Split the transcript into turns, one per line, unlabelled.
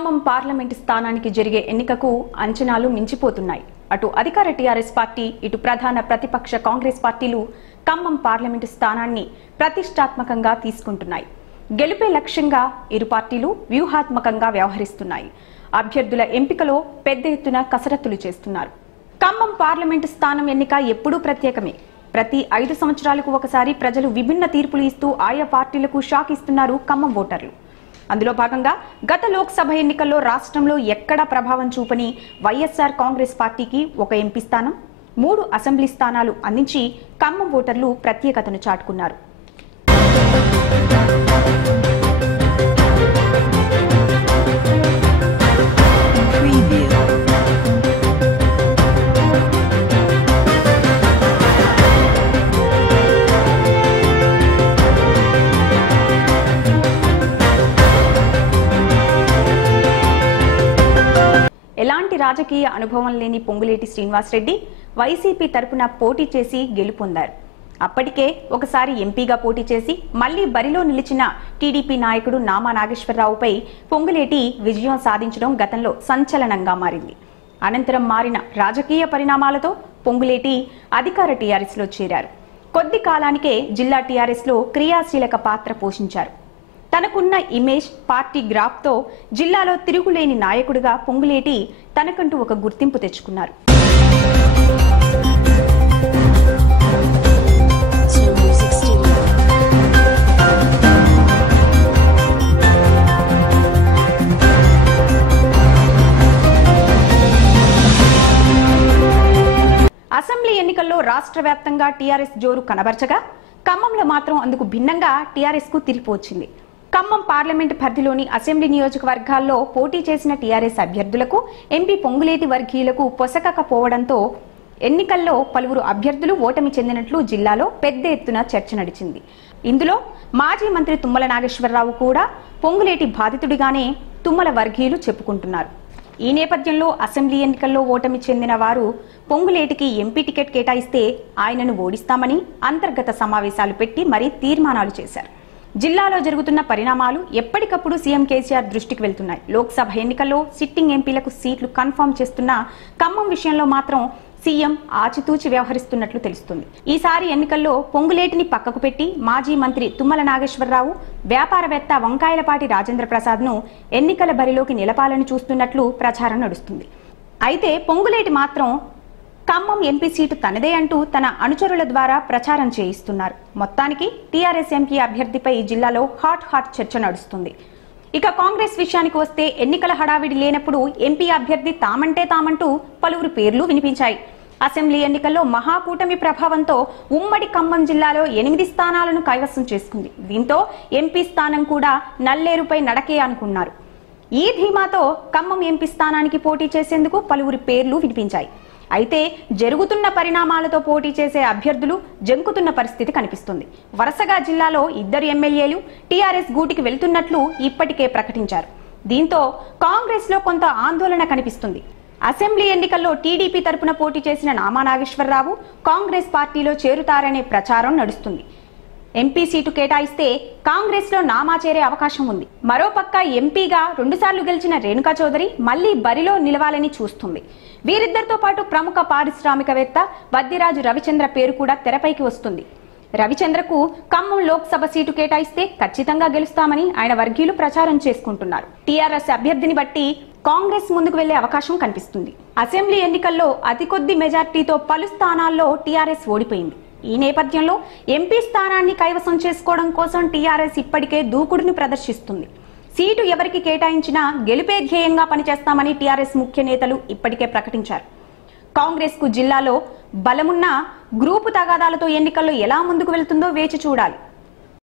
Khammam parliament స్థానానికి జరిగే ఎన్నికకు అంచనాలు మించిపోతున్నాయి. అటు అధికార టీఆర్ఎస్ పార్టీ ఇటు ప్రధాన ప్రతిపక్ష కాంగ్రెస్ పార్టీలు ఖమ్మం పార్లమెంటు స్థానాన్ని ప్రతిష్టాత్మకంగా తీసుకుంటున్నాయి. గెలుపే లక్ష్యంగా ఇరు పార్టీలు వ్యూహాత్మకంగా వ్యవహరిస్తున్నాయి. అభ్యర్థుల ఎంపికలో పెద్ద ఎత్తున కసరత్తులు చేస్తున్నారు. ఖమ్మం పార్లమెంటు స్థానం ఎన్నిక ఎప్పుడూ ప్రత్యేకమే. ప్రతి ఐదు సంవత్సరాలకు ఒకసారి ప్రజలు విభిన్న తీర్పులు ఇస్తూ ఆయా పార్టీలకు షాక్ ఇస్తున్నారు ఖమ్మం ఓటర్లు. అందులో భాగంగా గత లోక్సభ ఎన్నికల్లో రాష్ట్రంలో ఎక్కడా ప్రభావం చూపని వైఎస్ఆర్ కాంగ్రెస్ పార్టీకి ఒక ఎంపీ స్థానం మూడు అసెంబ్లీ స్థానాలు అందించి ఖమ్మం ఓటర్లు ప్రత్యేకతను చాటుకున్నారు. రాజకీయ అనుభవం లేని పొంగులేటి శ్రీనివాసరెడ్డి వైసీపీ తరపున పోటీ చేసి గెలుపొందారు. అప్పటికే ఒకసారి ఎంపీగా పోటీ చేసి మళ్ళీ బరిలో నిలిచిన టీడీపీ నాయకుడు నామా నాగేశ్వరరావుపై పొంగులేటి విజయం సాధించడం గతంలో సంచలనంగా మారింది. అనంతరం మారిన రాజకీయ పరిణామాలతో పొంగులేటి అధికార టీఆర్ఎస్లో చేరారు. కొద్ది కాలానికే జిల్లా టీఆర్ఎస్లో క్రియాశీలక పాత్ర పోషించారు. తనకున్న ఇమేజ్ పార్టీ గ్రాఫ్తో జిల్లాలో తిరుగులేని నాయకుడిగా పొంగులేటి తనకంటూ ఒక గుర్తింపు తెచ్చుకున్నారు. అసెంబ్లీ ఎన్నికల్లో రాష్ట్ర వ్యాప్తంగా టీఆర్ఎస్ జోరు కనబరచగా ఖమ్మంలో మాత్రం అందుకు భిన్నంగా టీఆర్ఎస్కు తిరిగి వచ్చింది ఖమ్మం పార్లమెంట్ పరిధిలోని అసెంబ్లీ నియోజకవర్గాల్లో పోటీ చేసిన టీఆర్ఎస్ అభ్యర్థులకు ఎంపీ పొంగులేటి వర్గీయులకు పొసకకపోవడంతో ఎన్నికల్లో పలువురు అభ్యర్థులు ఓటమి చెందినట్లు జిల్లాలో పెద్ద ఎత్తున చర్చ నడిచింది. ఇందులో మాజీ మంత్రి తుమ్మల నాగేశ్వరరావు కూడా పొంగులేటి బాధితుడిగానే తుమ్మల వర్గీయులు చెప్పుకుంటున్నారు. ఈ నేపథ్యంలో అసెంబ్లీ ఎన్నికల్లో ఓటమి చెందిన వారు పొంగులేటికి ఎంపీ టికెట్ కేటాయిస్తే ఆయనను ఓడిస్తామని అంతర్గత సమావేశాలు పెట్టి మరీ తీర్మానాలు చేశారు. జిల్లాలో జరుగుతున్న పరిణామాలు ఎప్పటికప్పుడు సీఎం కేసీఆర్ దృష్టికి వెళ్తున్నాయి. లోక్సభ ఎన్నికల్లో సిట్టింగ్ ఎంపీలకు సీట్లు కన్ఫర్మ్ చేస్తున్న ఖమ్మం విషయంలో మాత్రం సీఎం ఆచితూచి వ్యవహరిస్తున్నట్లు తెలుస్తుంది. ఈసారి ఎన్నికల్లో పొంగులేటిని పక్కకు పెట్టి మాజీ మంత్రి తుమ్మల నాగేశ్వరరావు వ్యాపారవేత్త వంకాయలపాటి రాజేంద్ర ప్రసాద్ను ఎన్నికల బరిలోకి నిలపాలని చూస్తున్నట్లు ప్రచారం నడుస్తుంది. అయితే పొంగులేటి మాత్రం ఖమ్మం ఎంపీ సీటు తనదే అంటూ తన అనుచరుల ద్వారా ప్రచారం చేయిస్తున్నారు. మొత్తానికి టీఆర్ఎస్ ఎంపీ అభ్యర్థిపై జిల్లాలో హాట్ హాట్ చర్చ నడుస్తుంది. ఇక కాంగ్రెస్ విషయానికి వస్తే ఎన్నికల హడావిడి లేనప్పుడు ఎంపీ అభ్యర్థి తామంటే తామంటూ పలువురు పేర్లు వినిపించాయి. అసెంబ్లీ ఎన్నికల్లో మహాకూటమి ప్రభావంతో ఉమ్మడి ఖమ్మం జిల్లాలో ఎనిమిది స్థానాలను కైవసం చేసుకుంది. దీంతో ఎంపీ స్థానం కూడా నల్లేరుపై నడకే అనుకున్నారు. ఈ ధీమాతో ఖమ్మం ఎంపీ స్థానానికి పోటీ చేసేందుకు పలువురి పేర్లు వినిపించాయి. అయితే జరుగుతున్న పరిణామాలతో పోటీ చేసే అభ్యర్థులు జంకుతున్న పరిస్థితి కనిపిస్తుంది. వరుసగా జిల్లాలో ఇద్దరు ఎమ్మెల్యేలు టీఆర్ఎస్ గూటికి వెళ్తున్నట్లు ఇప్పటికే ప్రకటించారు. దీంతో కాంగ్రెస్లో కొంత ఆందోళన కనిపిస్తుంది. అసెంబ్లీ ఎన్నికల్లో టీడీపీ తరపున పోటీ చేసిన నామా నాగేశ్వరరావు కాంగ్రెస్ పార్టీలో చేరుతారనే ప్రచారం నడుస్తుంది. ఎంపీ సీటు కేటాయిస్తే కాంగ్రెస్లో నామా చేరే అవకాశం ఉంది. మరోపక్క ఎంపీగా రెండుసార్లు గెలిచిన రేణుకా చౌదరి మళ్ళీ బరిలో నిలవాలని చూస్తుంది. వీరిద్దరితో పాటు ప్రముఖ పారిశ్రామికవేత్త వద్దిరాజు రవిచంద్ర పేరు కూడా తెరపైకి వస్తుంది. రవిచంద్రకు ఖమ్మం లోక్సభ సీటు కేటాయిస్తే ఖచ్చితంగా గెలుస్తామని ఆయన వర్గీయులు ప్రచారం చేసుకుంటున్నారు. టీఆర్ఎస్ అభ్యర్థిని బట్టి కాంగ్రెస్ ముందుకు వెళ్ళే అవకాశం కనిపిస్తుంది. అసెంబ్లీ ఎన్నికల్లో అతి కొద్ది మెజార్టీతో పలు స్థానాల్లో టీఆర్ఎస్ ఓడిపోయింది. ఈ నేపథ్యంలో ఎంపీ స్థానాన్ని కైవసం చేసుకోవడం కోసం టీఆర్ఎస్ ఇప్పటికే దూకుడును ప్రదర్శిస్తుంది. సీటు ఎవరికి కేటాయించినా గెలుపే ధ్యేయంగా పనిచేస్తామని టీఆర్ఎస్ ముఖ్య నేతలు ఇప్పటికే ప్రకటించారు. కాంగ్రెస్కు జిల్లాలో బలమున్న గ్రూపు తగాదాలతో ఎన్నికల్లో ఎలా ముందుకు వెళ్తుందో వేచి చూడాలి.